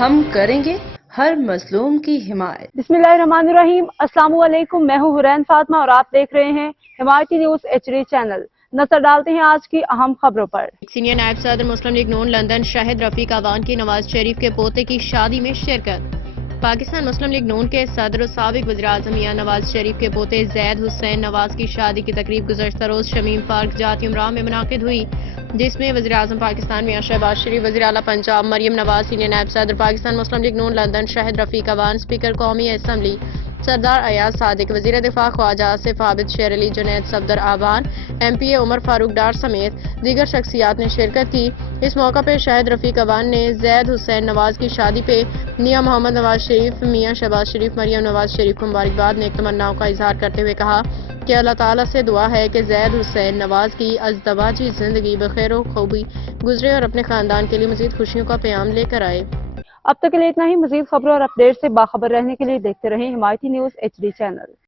ہم کریں گے ہر مظلوم کی حمایت۔ بسم اللہ الرحمن الرحیم۔ السلام علیکم، میں ہوں حرین فاطمہ اور آپ دیکھ رہے ہیں حمایتی نیوز HD چینل۔ نظر ڈالتے ہیں آج کی اہم خبروں پر۔ سینئر نائب صدر مسلم لیگ نون لندن شاہد رفیق اعوان کی نواز شریف کے پوتے کی شادی میں شرکت۔ پاکستان مسلم لیگ نون کے صدر و سابق وزیراعظم میاں نواز شریف کے پوتے زید حسین نواز کی شادی کی تقریب گزشتہ روز شمیم پارک جاتی امراء میں منعقد ہوئی، جس میں وزیراعظم پاکستان میاں شہباز شریف، وزیر اعلیٰ پنجاب مریم نواز، سینئر نائب صدر پاکستان مسلم لیگ نون لندن شاہد رفیق اعوان، اسپیکر قومی اسمبلی سردار ایاز صادق، وزیر دفاع خواجہ آصف عابد، شیر علی جنید صفدر اعوان، MP عمر فاروق ڈار سمیت دیگر شخصیات نے شرکت کی۔ اس موقع پہ شاہد رفیق اعوان نے زید حسین نواز کی شادی پہ میاں محمد نواز شریف، میاں شہباز شریف، مریم نواز شریف کو مبارکباد نیک تمناؤں کا اظہار کرتے ہوئے کہا کہ اللہ تعالیٰ سے دعا ہے کہ زید حسین نواز کی ازدواجی زندگی بخیر و خوبی گزرے اور اپنے خاندان کے لیے مزید خوشیوں کا پیام لے کر آئے۔ اب تک کے لیے اتنا ہی۔ مزید خبروں اور اپڈیٹ سے باخبر رہنے کے لیے دیکھتے رہیں حمایتی نیوز HD چینل۔